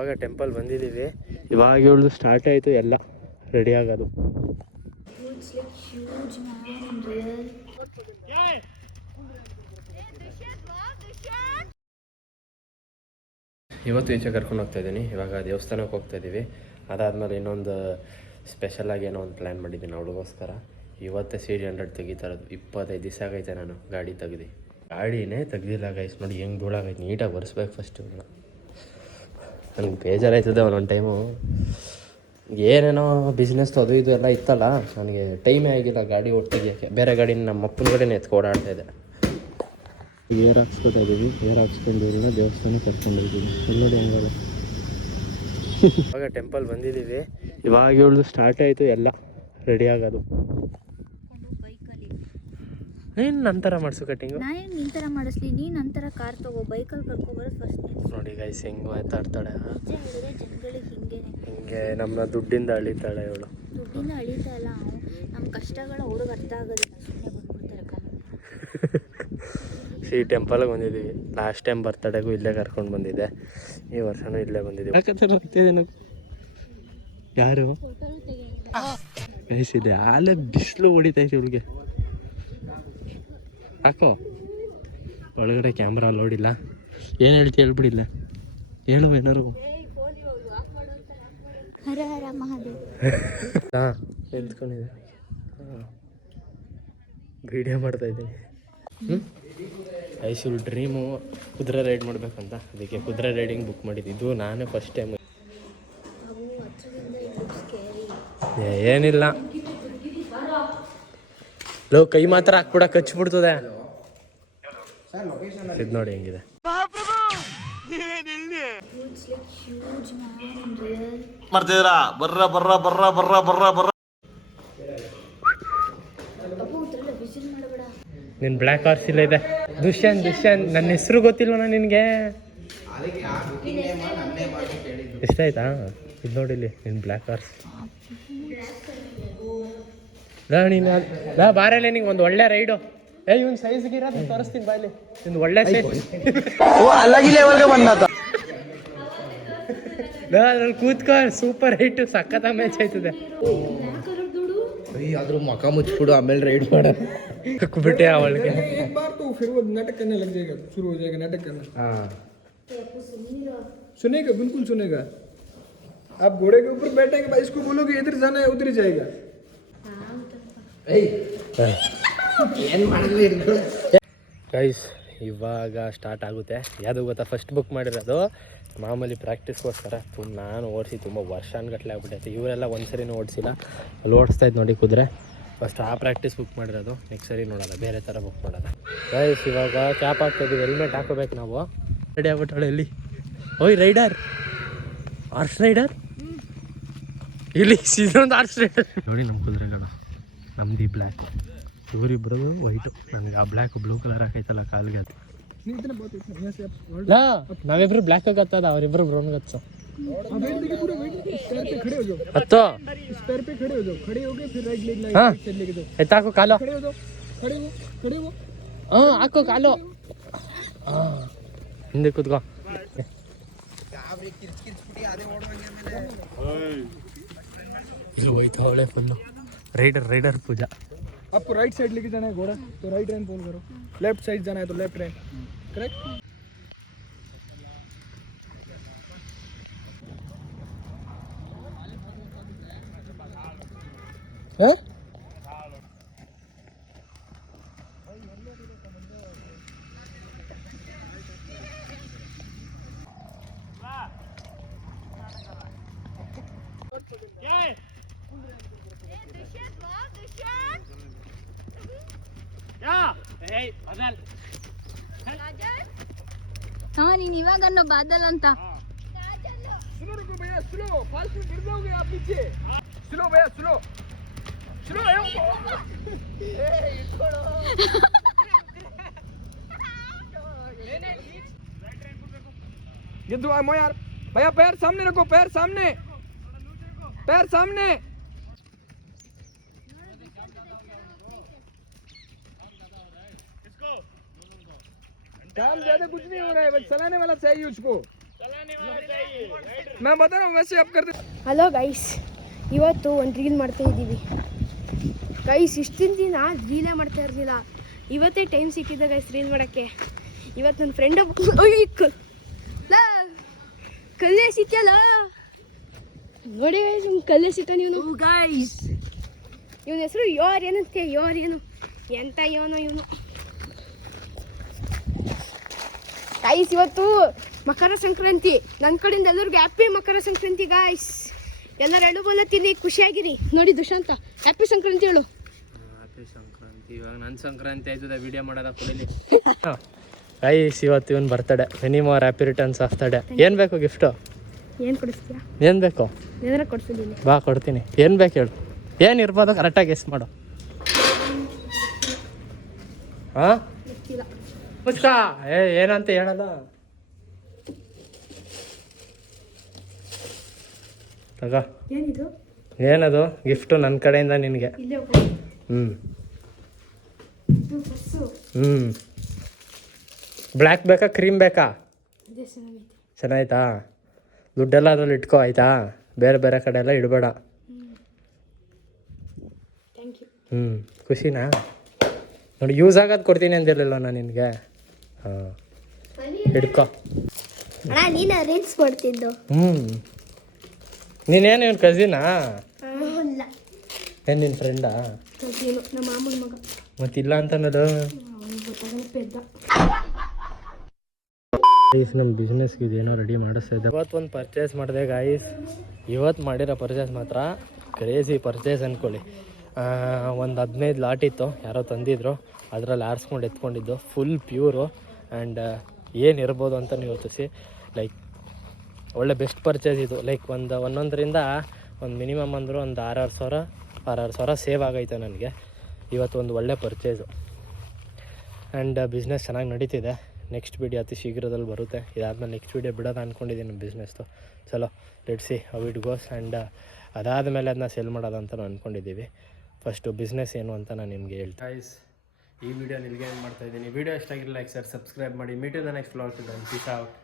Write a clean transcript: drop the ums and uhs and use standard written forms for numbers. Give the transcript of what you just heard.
ಇವಾಗ ಟೆಂಪಲ್ ಬಂದಿದ್ದೀವಿ. ಇವಾಗ ಇವಳು ಸ್ಟಾರ್ಟ್ ಆಯಿತು ಎಲ್ಲ ರೆಡಿ ಆಗೋದು. ಇವತ್ತು ಈಚೆ ಕರ್ಕೊಂಡು ಹೋಗ್ತಾ ಇದ್ದೀನಿ. ಇವಾಗ ದೇವಸ್ಥಾನಕ್ಕೆ ಹೋಗ್ತಾ ಇದ್ದೀವಿ. ಅದಾದಮೇಲೆ ಇನ್ನೊಂದು ಸ್ಪೆಷಲಾಗಿ ಏನೋ ಒಂದು ಪ್ಲ್ಯಾನ್ ಮಾಡಿದ್ದೀನಿ ಅವಳಿಗೋಸ್ಕರ. ಇವತ್ತೇ CD100 ತೆಗಿತಾ ಇರೋದು. 25 ದಿವಸ ಆಗೈತೆ ನಾನು ಗಾಡಿ ತೆಗ್ದು. ಗಾಡಿನೇ ತೆಗ್ದಿಲ್ಲ ಗೈಸ್. ನೋಡಿ ಹೆಂಗೆ ಧೂಳಾಗೈತೆ. ನೀಟಾಗಿ ಒರೆಸ್ಬೇಕು ಫಸ್ಟು. ನನಗೆ ಬೇಜಾರಾಯ್ತದೆ ಒಂದೊಂದು ಟೈಮು. ಏನೇನೋ ಬಿಸ್ನೆಸ್ ಅದು ಇದು ಎಲ್ಲ ಇತ್ತಲ್ಲ, ನನಗೆ ಟೈಮೇ ಆಗಿಲ್ಲ ಗಾಡಿ ತೆಗಿಯೋಕ್ಕೆ. ಬೇರೆ ಗಾಡಿನ ನಮ್ಮ ಅಪ್ಪನ ಕಡೆನೇ ಎತ್ಕೊ ಓಡಾಡ್ತಾ ಇದೆ. ಏರ್ ಹಾಕ್ಸ್ಕೊತಾ ಇದ್ದೀವಿ. ಏರ್ ಹಾಕ್ಸ್ಕೊಂಡು ದೇವಸ್ಥಾನ ಕರ್ಕೊಂಡೋಗಿದ್ದೀವಿ. ನೋಡಿ ಹೆಂಗಲ್ಲ. ಇವಾಗ ಟೆಂಪಲ್ ಬಂದಿದ್ದೀವಿ. ಇವಾಗ ಇವಳು ಸ್ಟಾರ್ಟ್ ಆಯಿತು ಎಲ್ಲ ರೆಡಿ ಆಗೋದು. ಏನು ನಂತರ ಮಾಡಿಸು ಕಟ್ಟಿಂಗು. ನಾನು ನಿಂತರ ಮಾಡಿಸ್ಲಿ, ನೀನು ನಂತರ ಕಾರ್ ತಗೋ, ಬೈಕಲ್ಲಿ ಕರ್ಕೊಬರೋದು ಫಸ್ಟ್. ನೋಡಿ ಗೈಸ್ ಹೆಂಗೆ ಮಾತಾಡ್ತಾಳೆ. ಜನಗಳಿಗೆ ಹಿಂಗೆ ನಮ್ಮನ್ನ ದುಡ್ಡಿಂದ ಅಳಿತಾಳೆ ಇವಳು. ದುಡ್ಡಿಂದ ಅಳಿತಾ ಇಲ್ಲ, ನಮ್ಮ ಕಷ್ಟಗಳು ಅವ್ರಿಗೆ ಅರ್ಥ ಆಗೋದಿಲ್ಲ. ಸುಮ್ಮನೆ ಬಂದ್ಬಿಡ್ತಾರೆ ಕಾಲ. ಈ ಟೆಂಪಲ್ಗೆ ಬಂದಿದ್ದೀವಿ. ಲಾಸ್ಟ್ ಟೈಮ್ ಬರ್ತಡೆಗೂ ಇಲ್ಲೇ ಕರ್ಕೊಂಡು ಬಂದಿದ್ದೆ. ಈ ವರ್ಷನೂ ಇಲ್ಲೇ ಬಂದಿದ್ದೀವಿ. ಯಾರು ಗೈಸಿದೆ ಆಲೇ ಬಿಸಿಲು ಹೊಡಿತೈತೆ ಇವಳಿಗೆ. ಹಾಕೋ ಒಳಗಡೆ ಕ್ಯಾಮ್ರಾ ನೋಡಿಲ್ಲ. ಏನು ಹೇಳ್ತಿ ಹೇಳ್ಬಿಡಿಲ್ಲ. ಹೇಳು ಏನಾರು. ಹರ ಹರ ಮಹಾದೇವ್. ಹಾಂ ನಿಂತ್ಕೊಂಡಿದ್ದೆ. ಹಾಂ ವಿಡಿಯೋ ಮಾಡ್ತಾಯಿದ್ದೀನಿ. ಐಶು ಡ್ರೀಮು ಕುದುರೆ ರೈಡ್ ಮಾಡಬೇಕಂತ. ಅದಕ್ಕೆ ಕುದುರೆ ರೈಡಿಂಗ್ ಬುಕ್ ಮಾಡಿದ್ದು. ನಾನೇ ಫಸ್ಟ್ ಟೈಮ್. ಏನಿಲ್ಲ ಲೋ, ಕೈ ಮಾತ್ರ ಹಾಕ್ಬಿಡ ಕಚ್ಚಿಬಿಡ್ತದೆ. ಇದು ನೋಡಿ ಹೆಂಗಿದೆ. ಮಾಡ್ತಿದ್ದೀರಾ? ಬರ್ರ ಬರ್ರ ಬರ್ರ ಬರ್ರ ಬರ್ರ ಬರ್ರ. ನಿನ್ನ ಬ್ಲ್ಯಾಕ್ ಹಾರ್ಸ್ ಇಲ್ಲ ಇದೆ. ದುಷ್ಯಂತ್ ನನ್ನ ಹೆಸರು ಗೊತ್ತಿಲ್ವಣ್ಣ ನಿನಗೆ? ಇಷ್ಟ ಆಯ್ತಾ? ಇದು ನೋಡಿಲ್ಲಿ ನಿನ್ನ ಬ್ಲ್ಯಾಕ್ ಹಾರ್ಸ್. ನೀನು ಬಾರಲ್ಲ, ನಿಂಗೆ ಒಂದು ಒಳ್ಳೆ ರೈಡು. ಇವನ್ ಸೈಜ್ಗೆ ಇರೋದು ತೋರಿಸ್ತೀನಿ ಬಾಯಲ್ಲಿ. ನಿಂದು ಒಳ್ಳೆ ಸೈಜ್. ಅದ್ರಲ್ಲಿ ಕೂತ್ಕೊ. ಸೂಪರ್ ಹೈಟು, ಸಖತ್ ಮ್ಯಾಚ್ ಆಯ್ತದೆ. ಅದ್ರ ಮಕ ಮುಚ್ಚಿಬಿಡು, ಆಮೇಲೆ ರೈಡ್ ಮಾಡ ಬಿಟ್ಟೆ ಅವಳಿಗೆ. सुनेगा, बिल्कुल सुनेगा. आप घोड़े के ऊपर बैठेंगे, भाई इसको बोलोगे इधर जाना है, उधर ही जाएगा. ಗೈಸ್ ಇವಾಗ ಸ್ಟಾರ್ಟ್ ಆಗುತ್ತೆ. ಯಾವುದು ಗೊತ್ತಾ? ಫಸ್ಟ್ ಬುಕ್ ಮಾಡಿರೋದು ಮಾಮೂಲಿ ಪ್ರಾಕ್ಟೀಸ್ಗೋಸ್ಕರ. ನಾನು ಓಡಿಸಿ ತುಂಬ ವರ್ಷಾನ್ಗಟ್ಲೆ ಆಗ್ಬಿಟ್ಟೈತೆ. ಇವರೆಲ್ಲ ಒಂದ್ಸರಿನೂ ಓಡಿಸಿಲ್ಲ. ಅಲ್ಲಿ ಓಡಿಸ್ತಾ ಇದ್ದು ನೋಡಿ ಕುದುರೆ. ಫಸ್ಟ್ ಆ ಪ್ರಾಕ್ಟೀಸ್ ಬುಕ್ ಮಾಡಿರೋದು. ನೆಕ್ಸ್ಟ್ ಸರಿ ನೋಡೋಲ್ಲ, ಬೇರೆ ಥರ ಬುಕ್ ಮಾಡೋದು. ಗೈಸ್ ಇವಾಗ ಕ್ಯಾಪ್ ಹಾಕ್ತಾಯಿದ್ದೀವಿ. ಹೆಲ್ಮೆಟ್ ಹಾಕೋಬೇಕು ನಾವು. ರೆಡಿ ಆಗ್ಬಿಟ್ಟಾಳೆ ಎಲ್ಲಿ? ಓಯ್ ರೈಡರ್, ಹಾರ್ಸ್ ರೈಡರ್ ಇಲ್ಲಿ ಇದೊಂದು ಹಾರ್ಸ್ ರೈಡರ್. ನೋಡಿ ನಮ್ಮ ಕುದುರೆಗಳು. ನಮ್ದು ಈ ಬ್ಲ್ಯಾಕ್, ಇವರಿಬ್ಬರದು ವೈಟು. ನನಗೆ ಆ ಬ್ಲ್ಯಾಕ್ ಬ್ಲೂ ಕಲರ್ ಹಾಕೈತಲ್ಲ ಕಾಲ್ಗೆ ಅದು. ನಾವಿಬ್ರು ಬ್ಲ್ಯಾಕ್ ಆಗತ್ತದ, ಅವರಿಬ್ರು ಬ್ರೌನ್ ಹತ್ತೋ. ಎತ್ತಾಕೋ ಕಾಲು. ಹಾಂ ಹಾಕೋ ಕಾಲು. ಹಾಂ ಹಿಂದೆ ಕೂತ್ಕೋ. ಇಲ್ಲಿ ಹೋಯ್ತಾ ಅವಳೆ ಫುಲ್ಲು. राइडर पूजा. आपको राइट साइड लेके जाना है घोड़ा, तो राइट रेन फॉलो करो. लेफ्ट साइड जाना है तो लेफ्ट रेन. करेक्ट. है हाँ ನೀನು ಇವಾಗ ಅನ್ನೋ ಬಾದಲ್ ಅಂತ. स्लो रुको भैया, स्लो. फालतू गिर जाओगे आप नीचे. स्लो भैया, स्लो. स्लो. ये दो आमो यार. भैया पैर सामने रखो, पैर सामने. पैर सामने. काम ज्यादा कुछ नहीं हो रहा है, बस चलाने वाला चाहिए उसको. मैं बता रहा हूँ वैसे आप करते ಹಲೋ ಗೈಸ್, ಇವತ್ತು ಒಂದು ರೀಲ್ ಮಾಡ್ತಾ ಇದ್ದೀವಿ ಗೈಸ್. ಇಷ್ಟಿನ ದಿನ ರೀಲೇ ಮಾಡ್ತಾ ಇರಲಿಲ್ಲ, ಇವತ್ತೇ ಟೈಮ್ ಸಿಕ್ಕಿದೆ ಗೈಸ್ ರೀಲ್ ಮಾಡೋಕ್ಕೆ. ಇವತ್ತು ನನ್ನ ಫ್ರೆಂಡ್ ಕಲ್ಲೇ ಸಿಕ್ಕಲ್ಲ ನೋಡಿ ಗೈಸ್, ಕಲ್ಲೇ ಸಿಕ್ಕಾನ ಇವನು ಗೈಸ್. ಇವನ ಹೆಸರು ಏನಂತೆ, ಏನು ಎಂತ ಇವನು ಗೈಸ್. ಇವತ್ತು ಮಕರ ಸಂಕ್ರಾಂತಿ, ನನ್ನ ಕಡೆಯಿಂದ ಎಲ್ಲರಿಗೂ ಹ್ಯಾಪಿ ಮಕರ ಸಂಕ್ರಾಂತಿ ಗಾಯ್ಸ್. ಎಲ್ಲರೂ ಎಳ್ಳು ಬೋಲ ತಿನ್ನಿ, ಖುಷಿಯಾಗಿರಿ. ನೋಡಿ ದುಷ್ಯಂತ, ಹ್ಯಾಪಿ ಸಂಕ್ರಾಂತಿ ಹೇಳು. ಹ್ಯಾಪಿ ಸಂಕ್ರಾಂತಿ. ಇವಾಗ ನನ್ನ ಸಂಕ್ರಾಂತಿ ಆಯ್ತದೆ, ವಿಡಿಯೋ ಮಾಡೋದ ಕುಡಿಲಿ. ಗೈಸ್ ಇವತ್ತು ಇವನು birthday, many more happy returns of the day. ಏನು ಬೇಕು ಗಿಫ್ಟು? ಏನು ಕೊಡಿಸ್ತೀಯಾ? ಏನು ಬೇಕು? ಏನಾರ ಕೊಡ್ಸಿದ್ದೀನಿ ಬಾ ಕೊಡ್ತೀನಿ. ಏನು ಬೇಕು ಹೇಳು, ಏನು ಇರ್ಬೋದು ಕರೆಕ್ಟಾಗಿ ಗೆಸ್ ಮಾಡು. ಹಾಂ ಗೊತ್ತಿಲ್ಲ. ಮುಚ್ಕ. ಏನಂತ ಹೇಳಲ್ಲ. ತಗ. ಏನಿದು? ಏನದು ಗಿಫ್ಟು ನನ್ನ ಕಡೆಯಿಂದ ನಿನಗೆ. ಇಲ್ಲೇ ಬ್ಲ್ಯಾಕ್ ಬೇಕಾ ಕ್ರೀಮ್ ಬೇಕಾ? ಇದೇ ಚೆನ್ನಾಗೈತೆ. ಚೆನ್ನಾಯ್ತಾ? ದುಡ್ಡೆಲ್ಲ ಅದ್ರಲ್ಲಿ ಇಟ್ಕೋ ಆಯ್ತಾ, ಬೇರೆ ಬೇರೆ ಕಡೆ ಎಲ್ಲ ಇಡಬೇಡ. Thank you. ಖುಷಿನಾ? ನೋಡಿ ಯೂಸ್ ಆಗೋದು ಕೊಡ್ತೀನಿ ಅಂದಿರಲಿಲ್ಲ ನಾನು ನಿನಗೆ. ಹಾಂ ಹಿಡ್ಕೊ. ಅಣ್ಣ ನೀನು ರೀಲ್ಸ್ ಮಾಡ್ತಿದ್ದು. ನೀನೇನು ಇವನು ಕಸಿನಾ? ಇಲ್ಲ, ಏನು ನಿನ್ನ ಫ್ರೆಂಡಾ? ಕಸೀನು, ನಮ್ಮ ಮಾಮನ ಮಗ. ಮತ್ತಿಲ್ಲ ಅಂತನದು. ಅವ್ನಿಗೆ ಗೊತ್ತಾಗಲ್ಲ ಪೆದ್ದ. ಗೈಸ್ ನಮ್ಮ ಬಿಸ್ನೆಸ್ಗೆ ಇದೇನೋ ರೆಡಿ ಮಾಡಿಸ್ತಾ ಇದ್ದೆ. ಇವತ್ತು ಒಂದು ಪರ್ಚೇಸ್ ಮಾಡಿದೆ ಗಾಯ್ಸ್. ಇವತ್ತು ಮಾಡಿರೋ ಪರ್ಚೇಸ್ ಮಾತ್ರ ಕ್ರೇಜಿ ಪರ್ಚೇಸ್ ಅಂದ್ಕೊಳ್ಳಿ. ಒಂದು 15 ಲಾಟ್ ಇತ್ತು, ಯಾರೋ ತಂದಿದ್ರು, ಅದರಲ್ಲಿ ಆರಿಸ್ಕೊಂಡು ಎತ್ಕೊಂಡಿದ್ದು. ಫುಲ್ ಪ್ಯೂರು ಆ್ಯಂಡ್ ಏನಿರ್ಬೋದು ಅಂತ ನೀವು ಯೋಚಿಸಿ. ಲೈಕ್ ಒಳ್ಳೆ ಬೆಸ್ಟ್ ಪರ್ಚೇಸ್ ಇದು. ಲೈಕ್ ಒಂದೊಂದರಿಂದ ಒಂದು ಮಿನಿಮಮ್ ಅಂದರೂ ಒಂದು 6,000 ಸಾವಿರ ಸೇವ್ ಆಗೈತೆ ನನಗೆ. ಇವತ್ತು ಒಂದು ಒಳ್ಳೆ ಪರ್ಚೇಸು ಆ್ಯಂಡ್ ಬಿಸ್ನೆಸ್ ಚೆನ್ನಾಗಿ ನಡೀತಿದೆ. ನೆಕ್ಸ್ಟ್ ವೀಡಿಯೋ ಅತಿ ಶೀಘ್ರದಲ್ಲಿ ಬರುತ್ತೆ. ಇದಾದಮೇಲೆ ನೆಕ್ಸ್ಟ್ ವೀಡಿಯೋ ಬಿಡೋದು ಅಂದ್ಕೊಂಡಿದ್ದೀನಿ ನಮ್ಮ ಬಿಸ್ನೆಸ್ದು. ಚಲೋ let's see how it goes. And ಅದಾದಮೇಲೆ ಅದನ್ನ ಸೆಲ್ ಮಾಡೋದಂತ ಅಂದ್ಕೊಂಡಿದ್ದೀವಿ. ಫಸ್ಟು ಬಿಸ್ನೆಸ್ ಏನು ಅಂತ ನಾನು ನಿಮಗೆ ಹೇಳ್ತೀನಿ. ಗೈಸ್ ಈ ವಿಡಿಯೋ ನಿಮಗೆ ಏನು ಮಾಡ್ತಾಯಿದ್ದೀನಿ. ವಿಡಿಯೋ ಇಷ್ಟ ಆಗಿರಲ್ಲ ಲೈಕ್, ಶೇರ್, ಸಬ್ಸ್ಕ್ರೈಬ್ ಮಾಡಿ. Meet in the next vlog. Piece out.